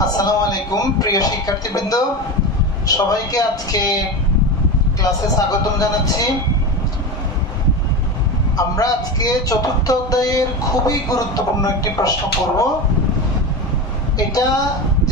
আসসালামু আলাইকুম প্রিয় শিক্ষার্থীবৃন্দ, সবাইকে আজকে ক্লাসে স্বাগতম জানাচ্ছি। আমরা আজকে চতুর্থ অধ্যায়ের খুবই গুরুত্বপূর্ণ একটি প্রশ্ন করব। এটা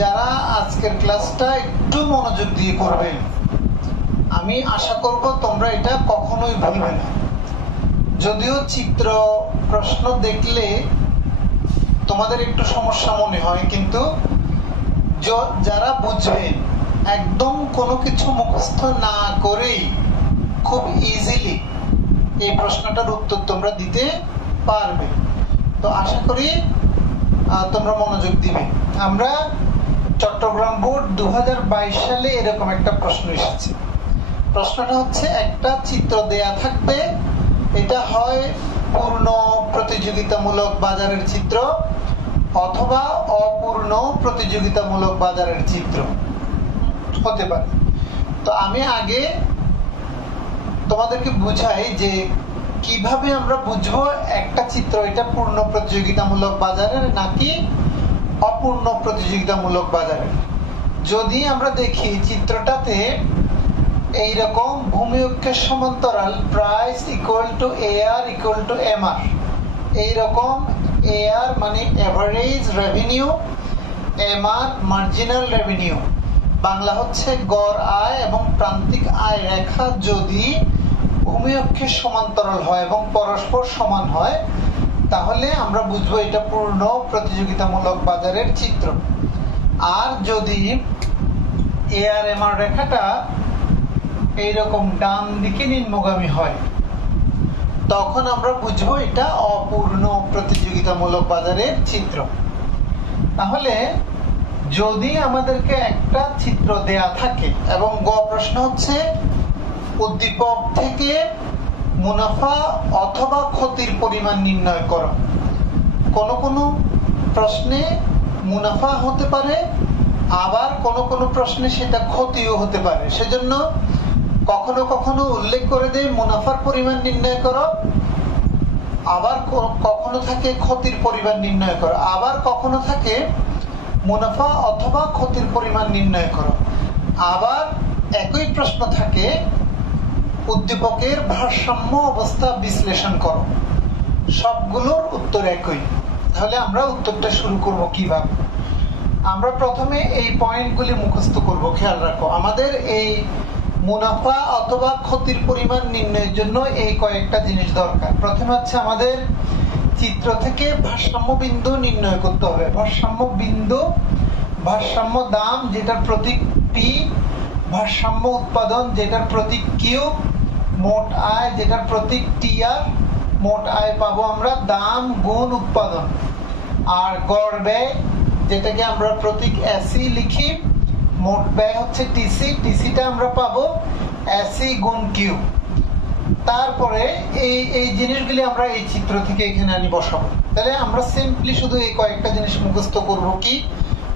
যারা আজকের ক্লাসটা একটু মনোযোগ দিয়ে করবেন, আমি আশা করব তোমরা এটা কখনোই ভুলবে না। যদিও চিত্র প্রশ্ন দেখলে তোমাদের একটু সমস্যা মনে হয়, কিন্তু যারা বুঝবে একদম কোনো কিছু মুখস্থ না করেই খুব ইজিলি এই প্রশ্নটার উত্তর তোমরা দিতে পারবে। তো আশা করি তোমরা মনোযোগ দিবে। আমরা চট্টগ্রাম বোর্ড 2022 সালে এরকম একটা প্রশ্ন এসেছে। প্রশ্নটা হচ্ছে, একটা চিত্র দেয়া থাকবে, এটা হয় পূর্ণ প্রতিযোগিতামূলক বাজারের চিত্র অথবা অপূর্ণ প্রতিযোগিতামূলক বাজারের চিত্র হতে পারে। তো আমি আগে তোমাদেরকে বুঝাই যে কিভাবে আমরা বুঝবো একটা চিত্র এটা পূর্ণ প্রতিযোগিতামূলক বাজারের নাকি অপূর্ণ প্রতিযোগিতামূলক বাজারের। যদি আমরা দেখি চিত্রটাতে এইরকম ভূমি অক্ষের সমান্তরাল price equal to AR equal to MR, এইরকম AR মানে average revenue, MR marginal revenue, Bangla হচ্ছে গড় আয় এবং প্রান্তিক আয় রেখা যদি ভূমি অক্ষের সমান্তরাল হয় এবং পরস্পর সমান হয়, তাহলে আমরা বুঝবো এটা পূর্ণ প্রতিযোগিতামূলক বাজারের চিত্র। আর যদি AR MR রেখাটা এইরকম ডান দিকে নিম্নগামী হয়, তখন আমরা বুঝবো এটা অপূর্ণ প্রতিযোগিতামূলক বাজারের চিত্র। তাহলে যদি আমাদেরকে একটা চিত্র দেয়া থাকে এবং গ প্রশ্ন হচ্ছে উদ্দীপক থেকে মুনাফা অথবা ক্ষতির পরিমাণ নির্ণয় করো। কোন প্রশ্নে মুনাফা হতে পারে, আবার কোন প্রশ্নে সেটা ক্ষতিও হতে পারে। সেজন্য কখনো কখনো উল্লেখ করে দেয় মুনাফার পরিমাণ নির্ণয় করো, আবার কখনো থাকে ক্ষতির পরিমাণ নির্ণয় করো, আবার কখনো থাকে মুনাফা অথবা ক্ষতির পরিমাণ নির্ণয় করো। আবার একই প্রশ্ন থাকে উদ্দীপকের ভারসাম্য অবস্থা বিশ্লেষণ করো। সবগুলোর উত্তর একই। তাহলে আমরা উত্তরটা শুরু করব কিভাবে? আমরা প্রথমে এই পয়েন্টগুলি মুখস্থ করব। খেয়াল রাখো, আমাদের এই মুনাফা অথবা ক্ষতির পরিমাণ নির্ণয়ের জন্য এই কয়েকটা জিনিস দরকার। প্রথমে হচ্ছে আমাদের চিত্র থেকে ভারসাম্য বিন্দু নির্ণয় করতে হবে। ভারসাম্য বিন্দু, ভারসাম্য দাম যেটার প্রতীক P, ভারসাম্য উৎপাদন যেটার প্রতীক Q, মোট আয় যেটার প্রতীক TR। মোট আয় পাবো আমরা দাম গুণ উৎপাদন। আর গড় ব্যয় যেটাকে আমরা প্রতীক AC লিখি, মোট ব্যয় হচ্ছে TC, TCটা আমরা পাবো AC গুণ Q। তারপরে এই জিনিসগুলি আমরা এই চিত্র থেকে এখানে আনি বসাবো। তাহলে আমরা সিম্পলি শুধু এই কয়েকটা জিনিস মুখস্থ করব। কি?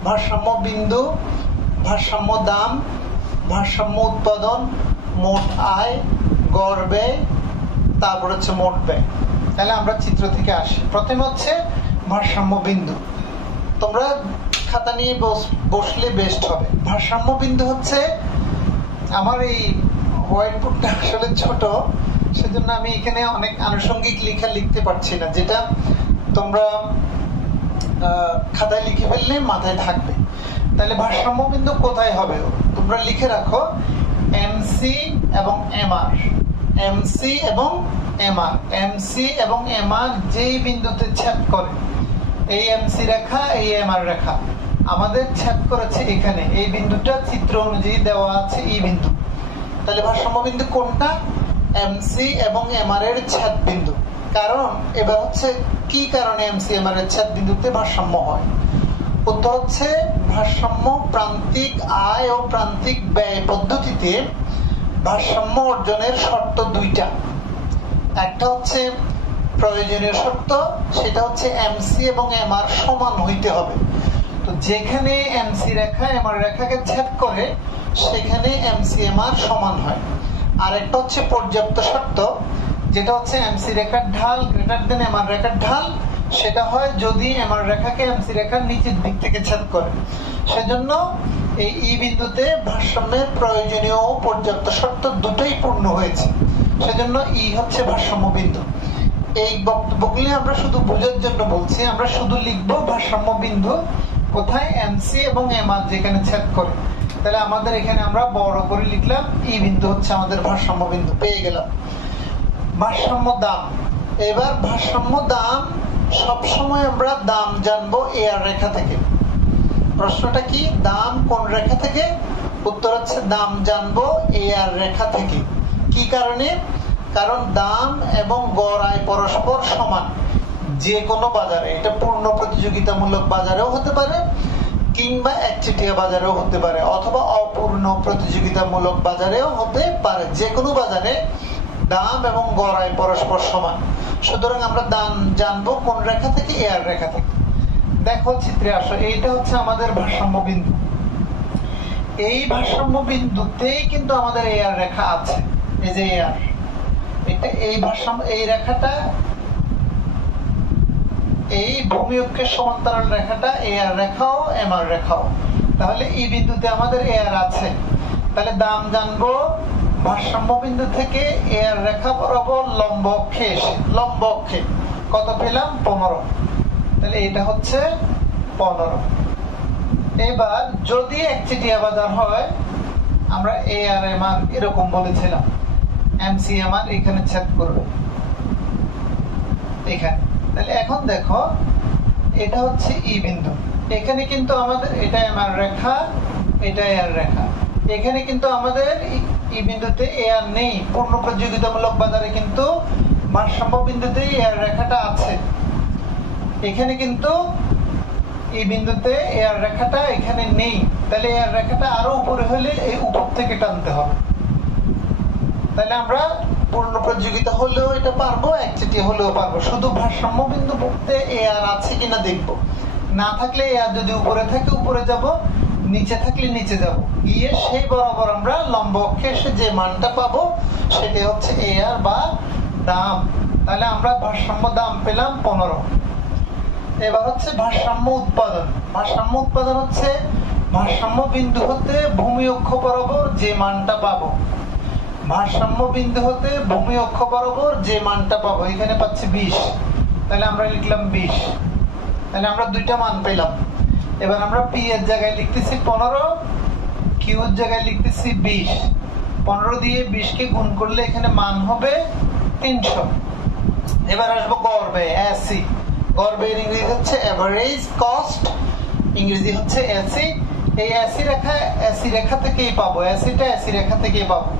ভারসাম্য বিন্দু, ভারসাম্য দাম, ভারসাম্য উৎপাদন, মোট আয়, গড় ব্যয়, তারপর হচ্ছে মোট ব্যয়। তাহলে আমরা চিত্র থেকে আসি। প্রথমে হচ্ছে ভারসাম্য বিন্দু। তোমরা খাতা নিয়ে বসলে বেস্ট হবে। ভারসাম্য বিন্দু হচ্ছে, আমার এই হোয়াইট বোর্ডটা আসলে ছোট, সেজন্য আমি এখানে অনেক আনুষঙ্গিক লেখা লিখতে পারছি না, যেটা তোমরা খাতায় লিখে ফেললে মাথায় থাকবে। তাহলে ভারসাম্য বিন্দু কোথায় হবে তোমরা লিখে রাখো, MC এবং MR। MC এবং MR, MC এবং MR যেই বিন্দুতে ছেদ করে, এই MC রেখা এই MR রেখা আমাদের ছেদ করেছে এখানে, এই বিন্দুটা চিত্র অনুযায়ী দেওয়া আছে এই বিন্দু। তাহলে ভারসাম্য বিন্দু কোনটা? MC এবং MR এর ছেদ বিন্দু। কারণ এবার হচ্ছে কি কারণে MC MR এর ছেদ বিন্দুতে ভারসাম্য হয়? উত্তর হচ্ছে ভারসাম্য প্রান্তিক আয় ও প্রান্তিক ব্যয় পদ্ধতিতে ভারসাম্য অর্জনের শর্ত দুইটা। একটা হচ্ছে প্রয়োজনীয় শর্ত, সেটা হচ্ছে MC এবং MR সমান হইতে হবে। তো যেখানে MC রেখা MR রেখাকে ছেদ করে সেখানে MC MR সমান হয়। আর একটা হচ্ছে পর্যাপ্ত শর্ত, যেটা হচ্ছে MC রেখার ঢাল গ্রেটার দেন MR রেখার ঢাল সেটা হয় যদি এমআর রেখাকে এমসি রেখার নিচের দিক থেকে ছেদ করে। সেজন্য এই ই বিন্দুতে ভারসাম্যের প্রয়োজনীয় ও পর্যাপ্ত শর্ত দুটোই পূর্ণ হয়েছে, সেজন্য ই হচ্ছে ভারসাম্য বিন্দু। এই বক্তব্যগুলি আমরা শুধু বোঝার জন্য বলছি, আমরা শুধু লিখবো ভারসাম্য বিন্দু কোথায়, এমসি এবং এমআর যেখানে ছেদ করে। তাহলে আমাদের এখানে আমরা বড় করে লিখলাম ই বিন্দু হচ্ছে আমাদের ভারসাম্য বিন্দু, পেয়ে গেলাম। ভারসাম্য দাম, এবার ভারসাম্য দাম সবসময় আমরা দাম জানবো এ আর রেখা থেকে। প্রশ্নটা কি, দাম কোন রেখা থেকে? উত্তর হচ্ছে দাম জানবো এ আর রেখা থেকে। কি কারণে? কারণ দাম এবং গড় আয় পরস্পর সমান যে কোনো বাজারে, এটা পূর্ণ প্রতিযোগিতামূলক বাজারেও হতে পারে কিংবা একচেটিয়া বাজারেও হতে পারে, অথবা অপূর্ণ প্রতিযোগিতামূলক বাজারেও হতে পারে। যে কোনো বাজারে দাম এবং গড় আয় পরস্পর সমান। সুতরাং আমরা দাম জানবো কোন রেখা থেকে? এ আর রেখা থেকে। দেখো চিত্রে আসো, এইটা হচ্ছে আমাদের ভারসাম্য বিন্দু। এই ভারসাম্য বিন্দুতেই কিন্তু আমাদের এ আর রেখা আছে। এই যে এ আর, এটা এই ভারসাম্য, এই রেখাটা, এই ভূমি অক্ষের সমান্তরাল রেখাটা এ আর রেখাও এম আর রেখাও। তাহলে এই বিন্দুতে আমাদের এ আর আছে। তাহলে দাম জানবো ভারসাম্য বিন্দু থেকে এ আর রেখা বরাবর লম্ব অক্ষে এসে। লম্ব অক্ষে কত পেলাম? 15। তাহলে এটা হচ্ছে 15। এবার যদি একচেটিয়া বাজার হয়, আমরা এ আর এম আর এরকম বলেছিলাম, এমসি এম আর এখানে ছেদ করবে এখানে। তাহলে এখন দেখো, এটা হচ্ছে ই বিন্দু, এখানে কিন্তু আমাদের এটা এম আর রেখা, এটা এ আর রেখা। এখানে কিন্তু আমাদের ই বিন্দুতে এ আর নেই। পূর্ণ প্রতিযোগিতামূলক বাজারে কিন্তু ভারসাম্য বিন্দুতে এ আর রেখাটা আছে। এখানে কিন্তু এই বিন্দুতে এ আর রেখাটা এখানে নেই। তাহলে এ আর রেখাটা আরো উপরে হলে এই উপর থেকে টানতে হবে। তাহলে আমরা পূর্ণ প্রতিযোগিতা হলেও এটা পারবো, একচেটিয়া হলেও পারবো। শুধু ভারসাম্য বিন্দু বলতে এ আর আছে কিনা দেখবো। না থাকলে এ আর যদি উপরে থাকে উপরে যাব, নিচে থাকলে নিচে যাব, গিয়ে সেই বরাবর আমরা লম্ব অক্ষে এসে যে মানটা পাবো সেটা হচ্ছে এ আর বা দাম। তাহলে আমরা ভারসাম্য দাম পেলাম 15। এবার হচ্ছে ভারসাম্য উৎপাদন। ভারসাম্য উৎপাদন হচ্ছে ভারসাম্য বিন্দু হতে ভূমি অক্ষ বরাবর যে মানটা পাবো। ভারসাম্য বিন্দু হতে ভূমি অক্ষ বরাবর যে মানটা পাবো, এখানে পাচ্ছি 20। তাহলে আমরা লিখলাম 20। তাহলে আমরা দুইটা মান পেলাম। এবার আমরা পি এর জায়গায় লিখতেছি 15, কিউ এর জায়গায় লিখতেছি 20। 15 দিয়ে 20 কে গুণ করলে এখানে মান হবে 300। এবার আসবো গড় ব্যয়, এসি। গড় ব্যয়ের ইংরেজি হচ্ছে এভারেজ কস্ট, ইংরেজি হচ্ছে এসি। এই এসি রেখা থেকেই পাবো, এসিটা এসি রেখা থেকেই পাবো।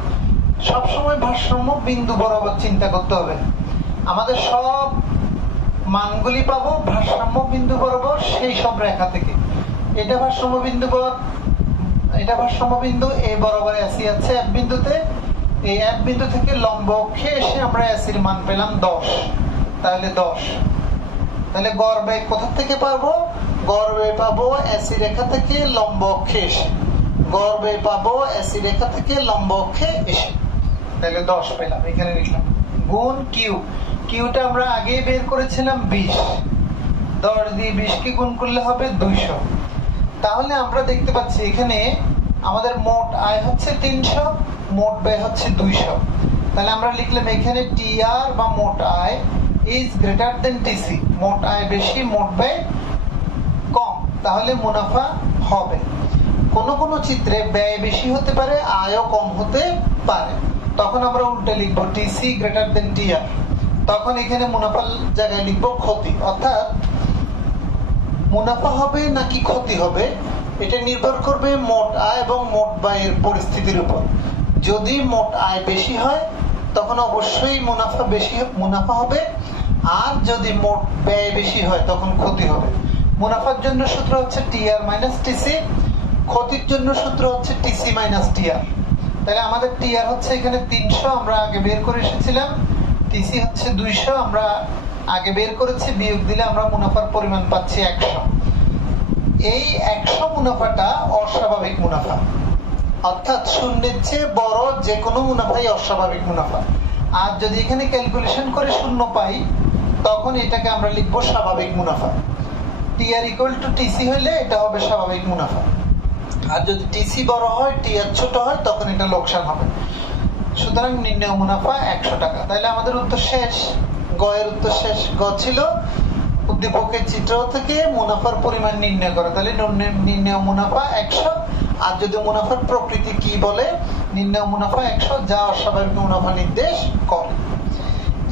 সবসময় ভারসাম্য বিন্দু বরাবর চিন্তা করতে হবে। আমাদের সব মানগুলি পাবো ভারসাম্য বিন্দু বরাবর সেই সব রেখা থেকে। এটা ভারসাম্য বিন্দু এটা ভারসাম্য বিন্দু, এই বরাবর এসি আছে এফ বিন্দুতে। এই এফ বিন্দু থেকে লম্ব অক্ষে এসে আমরা এসির মান পেলাম 10। তাহলে 10। তাহলে গড় ব্যয় কোথা থেকে পাবো? গড় ব্যয় পাবো এসি রেখা থেকে লম্ব অক্ষে এসে। গড় ব্যয় পাবো এসি রেখা থেকে লম্ব অক্ষে এসে। তাহলে 10 পেলাম, এখানে লিখলাম। গুণ কিউ, কিউটা আমরা আগে বের করেছিলাম 20। 10 দিয়ে 20 কে গুণ করলে হবে 200। তাহলে আমরা দেখতে পাচ্ছি এখানে আমাদের মোট আয় হচ্ছে 300, মোট ব্যয় হচ্ছে 200। তাহলে আমরা লিখলাম এখানে টিআর বা মোট আয় ইজ গ্রেটার দেন টিসি। মোট আয় বেশি, মোট ব্যয় কম, তাহলে মুনাফা হবে। কোন কোন চিত্রে ব্যয় বেশি হতে পারে, আয়ও কম হতে পারে, তখন আমরা উল্টে লিখবো টিসি গ্রেটার দেন টিআর। তখন এখানে মুনাফার জায়গায় লিখবো ক্ষতি। অর্থাৎ মুনাফা হবে নাকি ক্ষতি হবে এটা নির্ভর করবে মোট আয় এবং মোট ব্যয়ের পরিস্থিতির উপর। যদি মোট আয় বেশি হয় তখন অবশ্যই মুনাফা হবে, আর যদি মোট ব্যয় বেশি হয় তখন ক্ষতি হবে। মুনাফার জন্য সূত্র হচ্ছে টিআর মাইনাস টিসি, ক্ষতির জন্য সূত্র হচ্ছে টিসি মাইনাস টিআর। তাহলে আমাদের টিআর হচ্ছে এখানে 300, আমরা আগে বের করে এসেছিলাম। টিসি হচ্ছে 200, আমরা আগে বের করেছি, বিয়োগ দিলে আমরা মুনাফার পরিমাণ পাচ্ছি 100। এই 100 মুনাফাটা অস্বাভাবিক মুনাফা, অর্থাৎ শূন্যের চেয়ে বড় যে কোনো মুনাফাই অস্বাভাবিক মুনাফা। আর যদি এখানে ক্যালকুলেশন করে শূন্য পাই তখন এটাকে আমরা লিখবো স্বাভাবিক মুনাফা। টিআর ইকুয়াল টু টিসি হইলে এটা হবে স্বাভাবিক মুনাফা, আর যদি টিসি বড় হয় টিআর ছোট হয় তখন এটা লোকসান হবে। সুতরাং নির্ণয় মুনাফা 100 টাকা। তাহলে আমাদের উত্তর শেষ, গ এর উত্তর শেষ। গ ছিল উদ্দীপকের চিত্র থেকে মুনাফার পরিমাণ নির্ণয় করে, তাহলে নির্ণয় মুনাফা 100। আর যদি মুনাফার প্রকৃতি কি বলে, নির্ণয় মুনাফা 100 যা অস্বাভাবিক মুনাফা নির্দেশ করে।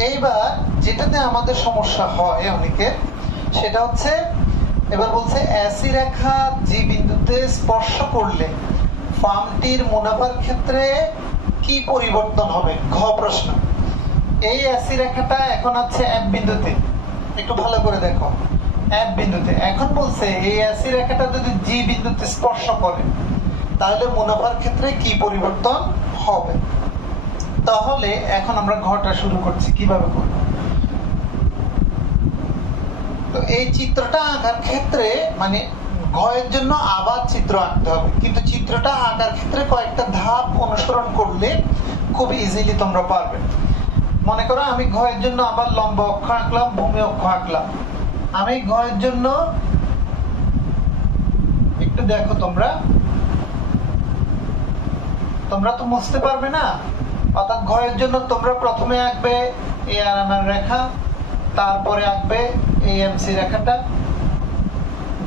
এইবার যেটাতে আমাদের সমস্যা হয় অনেকের, সেটা হচ্ছে এবার বলছে এসি রেখা জি বিন্দুতে স্পর্শ করলে ফার্মটির মুনাফার ক্ষেত্রে কি পরিবর্তন হবে। ঘ প্রশ্ন। এই এসি রেখাটা এখন আছে এফ বিন্দুতে, একটু ভালো করে দেখো, এফ বিন্দুতে। এখন বলছে এই এসি রেখাটা যদি জি বিন্দুতে স্পর্শ করে তাহলে মুনাফার ক্ষেত্রে কি পরিবর্তন হবে। তাহলে এখন আমরা ঘটা শুরু করছি, কিভাবে করব। তো এই চিত্রটা আঁকার ক্ষেত্রে মানে ঘয়ের জন্য আবার চিত্র আঁকতে হবে, কিন্তু চিত্রটা আঁকার ক্ষেত্রে কয়েকটা ধাপ অনুসরণ করলে খুব ইজিলি তোমরা পারবে। মনে করো আমি ঘয়ের জন্য আবার লম্ব অক্ষ আঁকলাম, ভূমি অক্ষ আঁকলাম। আমি ঘয়ের জন্য একটু দেখো, তোমরা তো বুঝতে পারবে না। অর্থাৎ ঘয়ের জন্য তোমরা প্রথমে আঁকবে এই আরএমএন রেখা, তারপরে আঁকবে এই এমসি রেখাটা,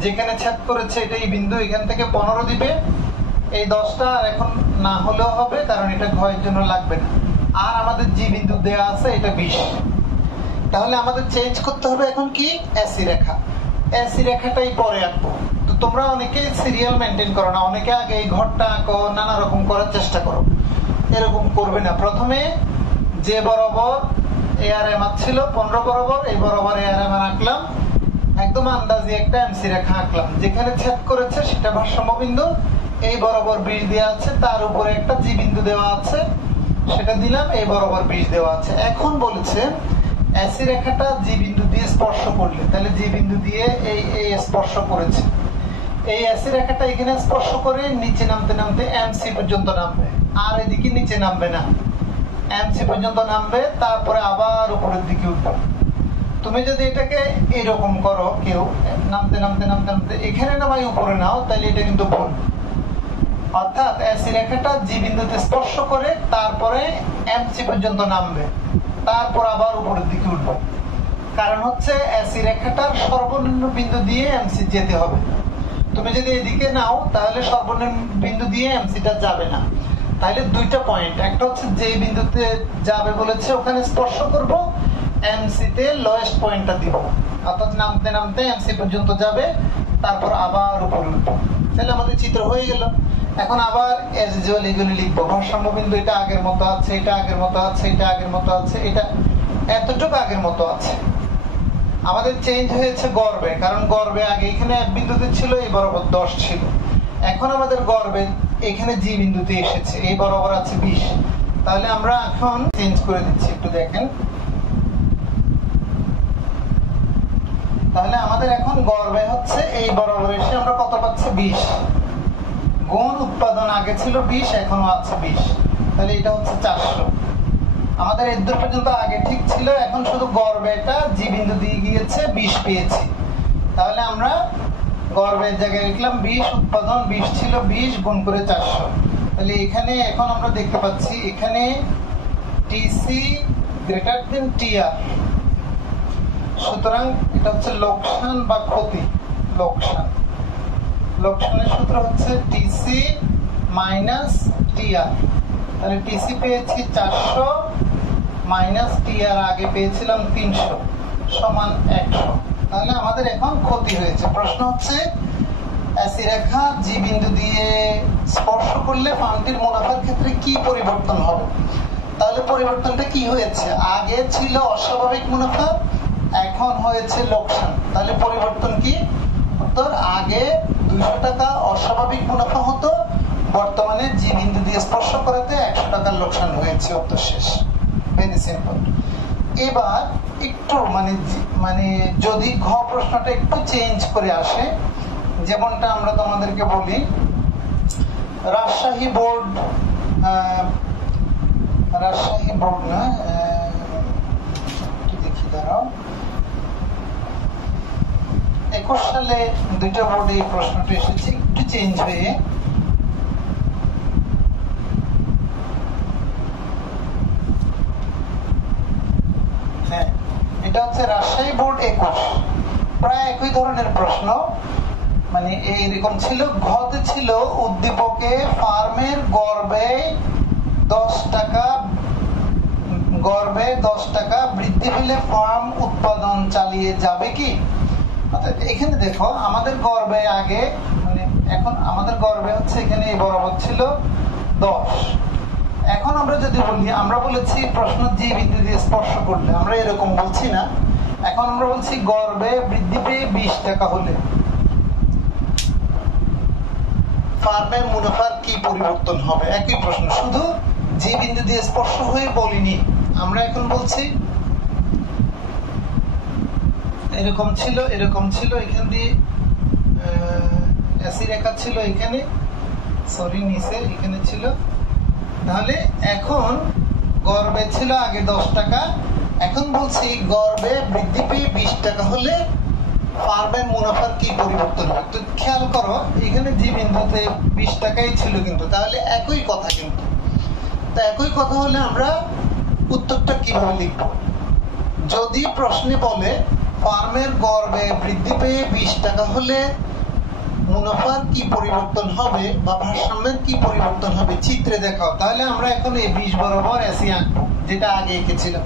যেখানে ছেদ করেছে এটা এই বিন্দু, এখান থেকে 15 দিবে। এই 10টা আর এখন না হলেও হবে, কারণ এটা ঘয়ের জন্য লাগবে না। আর আমাদের জি বিন্দু দেয়া আছে এটা 20। তাহলে আমাদের চেঞ্জ করতে হবে এখন কি, এসি রেখা। এসি রেখাটাই পরে আঁকবো। তো তোমরা অনেকে সিরিয়াল মেনটেন করো না, অনেকে আগে এই ঘরটা আঁকো, নানা রকম করার চেষ্টা করো। এরকম করবে না। প্রথমে যে বরাবর এআরএম ছিল 15 বরাবর, এই বরাবর এআরএম আঁকলাম, একদম আন্দাজি একটা এমসি রেখা আঁকলাম, যেখানে ছেদ করেছে সেটা ভারসাম্য বিন্দু, এই বরাবর 20 দেওয়া আছে, তার উপরে একটা জি বিন্দু দেওয়া আছে সেটা দিলাম, এই বরাবর 20 দেওয়া আছে। এখন বলেছে এসি রেখাটা জি বিন্দু দিয়ে স্পর্শ করলে, তাহলে জি বিন্দু দিয়ে এই স্পর্শ করেছে, এই এসি রেখাটা এখানে স্পর্শ করে নিচে নামতে নামতে এমসি পর্যন্ত নামবে, আর এদিকে নিচে নামবে না, এমসি পর্যন্ত নামবে, তারপরে আবার উপরের দিকে উঠবে। তুমি যদি এটাকে এরকম করো, কেউ নামতে নামতে নামতে নামতে এখানে নামাই উপরে নাও, তাহলে এটা কিন্তু ভুল। অর্থাৎ এসি রেখাটা জি বিন্দুতে স্পর্শ করে তারপরে এমসি পর্যন্ত নামবে, তারপর আবার উপরের দিকে উঠবে। কারণ হচ্ছে এসি রেখাটার সর্বনিম্ন বিন্দু দিয়ে এমসি যেতে হবে। তুমি যদি এদিকে নাও তাহলে সর্বনিম্ন বিন্দু দিয়ে এমসিটা যাবে না। তাহলে দুইটা পয়েন্ট, একটা হচ্ছে যে বিন্দুতে যাবে বলেছে ওখানে স্পর্শ করব, এমসি তে লোয়েস্ট পয়েন্টটা দিব, অর্থাৎ নামতে নামতে এমসি পর্যন্ত যাবে, তারপর আবার উপরে উঠবো। তাহলে আমাদের চিত্র হয়ে গেল। এখন আবার এস ইউজুয়াল এগুলি লিখবো। ভারসাম্য বিন্দু এটা আগের মতো আছে, এটা আগের মতো আছে, এটা আগের মতো আছে, এটা এতটুকু আগের মতো আছে। আমাদের চেঞ্জ হয়েছে গর্বে, কারণ গর্বে আগে এখানে এক বিন্দুতে ছিল, এই বরাবর 10 ছিল। এখন আমাদের গর্বে এখানে জি বিন্দুতে এসেছে, এই বরাবর আছে 20। তাহলে আমরা এখন চেঞ্জ করে দিচ্ছি, একটু দেখেন। তাহলে আমাদের এখন গর্বে হচ্ছে এই বরাবর এসে আমরা কত পাচ্ছি, 20 গুণ উৎপাদন আগে ছিল 20, এখনো আছে 20, তাহলে এটা হচ্ছে 400। আমাদের এর দূর পর্যন্ত আগে ঠিক ছিল, এখন শুধু গর্বে এটা জি বিন্দু দিয়ে গিয়েছে, 20 পেয়েছি। তাহলে আমরা গর্বের জায়গায় লিখলাম 20, উৎপাদন 20 ছিল, 20 গুণ করে 400। তাহলে এখানে এখন আমরা দেখতে পাচ্ছি এখানে টিসি গ্রেটার দেন টিআর, সুতরাং এটা হচ্ছে লোকসান বা ক্ষতি। লোকসানের সূত্র হচ্ছে টিসি মাইনাস টিআর। তাহলে টিসি পেয়েছি 400 মাইনাস টিআর আগে পেয়েছিলাম 300 সমান 100। তাহলে আমাদের এখন ক্ষতি হয়েছে। প্রশ্ন হচ্ছে এসি রেখা জি বিন্দু দিয়ে স্পর্শ করলে ফার্মটির মুনাফার ক্ষেত্রে কি পরিবর্তন হবে। তাহলে পরিবর্তনটা কি হয়েছে, আগে ছিল অস্বাভাবিক মুনাফা, এখন হয়েছে লোকসান। তাহলে পরিবর্তন কি, উত্তর আগে 200 টাকা অস্বাভাবিক মুনাফা হতো, বর্তমানে জি বিন্দু দিয়ে স্পর্শ করাতে 100 টাকার লোকসান হয়েছে। উত্তর শেষ, ভেরি সিম্পল। এবার একটু মানে যদি ঘ প্রশ্নটা একটু চেঞ্জ করে আসে, যেমনটা আমরা তোমাদেরকে বলি রাজশাহী বোর্ড না, দেখি দাঁড়াও, 2021 সালে দুইটা বোর্ডে এই প্রশ্নটা এসেছে, একটু চেঞ্জ হয়ে। হ্যাঁ, এটা হচ্ছে রাজশাহী বোর্ড 21, প্রায় একই ধরনের প্রশ্ন, মানে এইরকম ছিল। ঘতে ছিল উদ্দীপকে ফার্মের গড় ব্যয় 10 টাকা, গড় ব্যয় 10 টাকা বৃদ্ধি পেলে ফার্ম উৎপাদন চালিয়ে যাবে কি? এখানে দেখো আমাদের গড় ব্যয় আগে, মানে এখন আমাদের গড় ব্যয় হচ্ছে এখানে এই বরাবর ছিল 10। এখন আমরা যদি বলি, আমরা বলেছি প্রশ্ন জি বিন্দু দিয়ে স্পর্শ করলে, আমরা এরকম বলছি না। এখন আমরা বলছি গড় ব্যয় বৃদ্ধি পেয়ে 20 টাকা হলে ফার্মের মুনাফার কি পরিবর্তন হবে? একই প্রশ্ন, শুধু জি বিন্দু দিয়ে স্পর্শ হয়ে বলিনি। আমরা এখন বলছি এরকম ছিল, এরকম ছিল, এখান দিয়ে এসি রেখা ছিল এখানে, সরি নিচে এখানে ছিল। তাহলে এখন গড় ব্যয় ছিল আগে 10 টাকা, এখন বলছি গড় ব্যয় বৃদ্ধি পেয়ে 20 টাকা হলে ফার্মের মুনাফার কি পরিবর্তন হবে? তো খেয়াল করো এখানে জি বিন্দুতে 20 টাকাই ছিল, কিন্তু তাহলে একই কথা। কিন্তু তা একই কথা হলে আমরা উত্তরটা কিভাবে লিখব? যদি প্রশ্নে বলে ফার্মের গড় ব্যয় বৃদ্ধি পেয়ে 20 টাকা হলে মুনাফার কি পরিবর্তন হবে বা ভারসাম্যের কি পরিবর্তন হবে, চিত্রে দেখাও, তাহলে আমরা এখন এই 20 বরাবর এসি আঁকবো, যেটা আগে এঁকেছিলাম।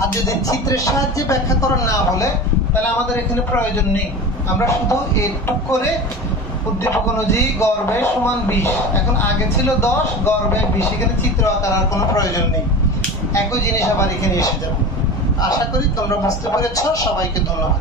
আর যদি চিত্রের সাহায্যে ব্যাখ্যা করা না বলে, তাহলে আমাদের এখানে প্রয়োজন নেই। আমরা শুধু এটুক করে উদ্দীপক অনুযায়ী গড় ব্যয় সমান 20, এখন আগে ছিল 10, গড় ব্যয় 20, এখানে চিত্র আঁকার আর কোনো প্রয়োজন নেই। একই জিনিস আবার এখানে এসে যাবে। আশা করি তোমরা বুঝতে পেরেছ। সবাইকে ধন্যবাদ।